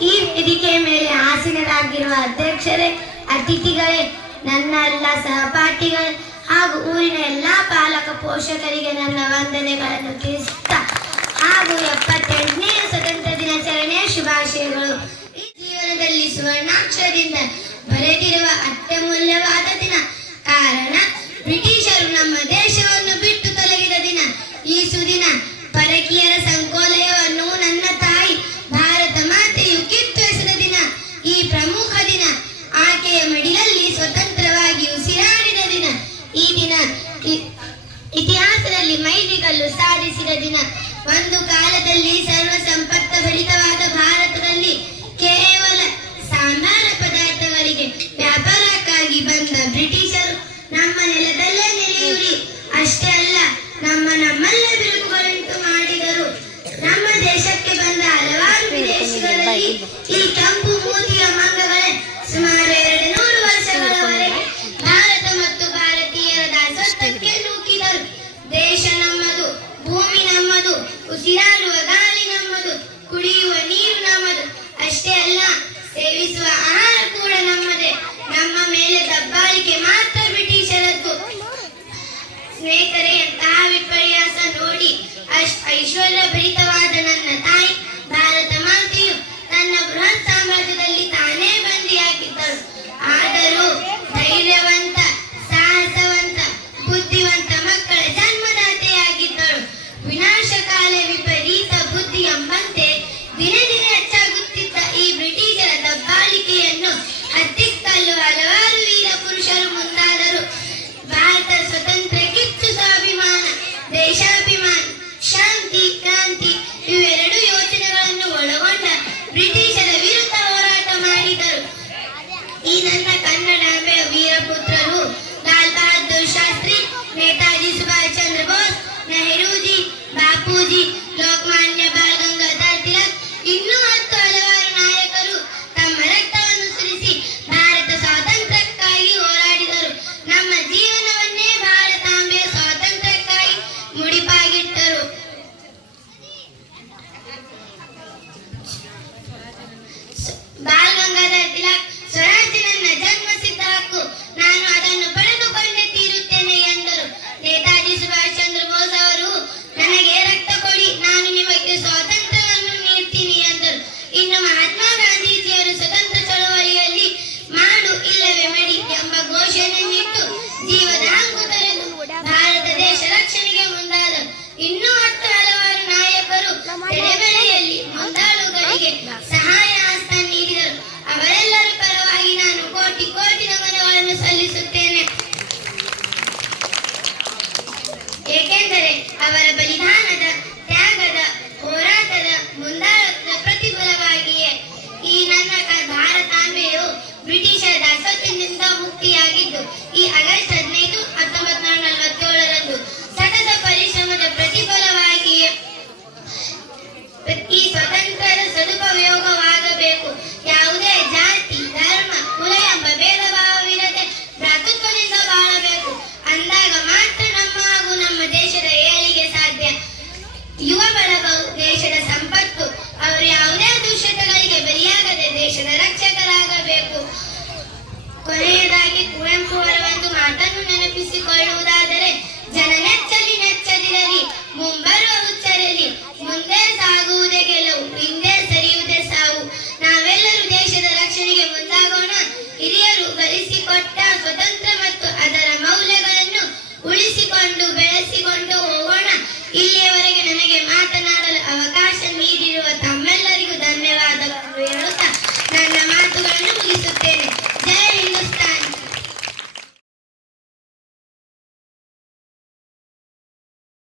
ಈ ವೇದಿಕೆ ಮೇಲೆ ಆಸೀನರಾಗಿರುವ ಅಧ್ಯಕ್ಷರೇ, ಅತಿಥಿಗಳೇ, ನನ್ನ ಎಲ್ಲ ಸಹಪಾಠಿಗಳೇ ಹಾಗೂ ಊರಿನ ಎಲ್ಲಾ ಪಾಲಕ ಪೋಷಕರಿಗೆ ನನ್ನ ವಂದನೆಗಳನ್ನು ತಿಳಿಸುತ್ತಾ ಹಾಗೂ ಎಪ್ಪತ್ತೆಂಟನೇ ಸ್ವತಂತ್ರ ದಿನಾಚರಣೆಯ ಶುಭಾಶಯಗಳು. ಈ ಜೀವನದಲ್ಲಿ ಸುವರ್ಣಾಕ್ಷರದಿಂದ ಬರೆದಿರುವ ಅತ್ಯಮೂಲ್ಯವಾದ ಒಂದು ಕಾಲದಲ್ಲಿ ಸರ್ವ ಸಂಪತ್ತ ಭರಿತವಾದ ಭಾರತದಲ್ಲಿ ಕೇವಲ ಸಾಂಬಾರ ಪದಾರ್ಥಗಳಿಗೆ ವ್ಯಾಪಾರಕ್ಕಾಗಿ ಬಂದ ಬ್ರಿಟಿಷರು ಸ್ನೇಹಿತರೆ ಎಂತಹ ವಿಪರ್ಯಾಸ ನೋಡಿ ಐಶ್ವರ್ಯ ಭರಿತವಾದ ನನ್ನ ಈ ಸ್ವತಂತ್ರ ಸದುಪಯೋಗವಾಗಬೇಕು ಯಾವುದೇ ಜಾತಿ, ಧರ್ಮ, ಕುಲ ಎಂಬ ಭೇದ ಭಾವವಿರದೆ ಭ್ರಾತೃತ್ವದಿಂದ ಬಾಳಬೇಕು. ಅಂದಾಗ ಮಾತ್ರ ನಮ್ಮ ಹಾಗೂ ನಮ್ಮ ದೇಶದ ಏಳಿಗೆ ಸಾಧ್ಯ. ಯುವ ಹಿರಿಯರು ಕಲಿಸಿಕೊಟ್ಟ ಸ್ವತಂತ್ರ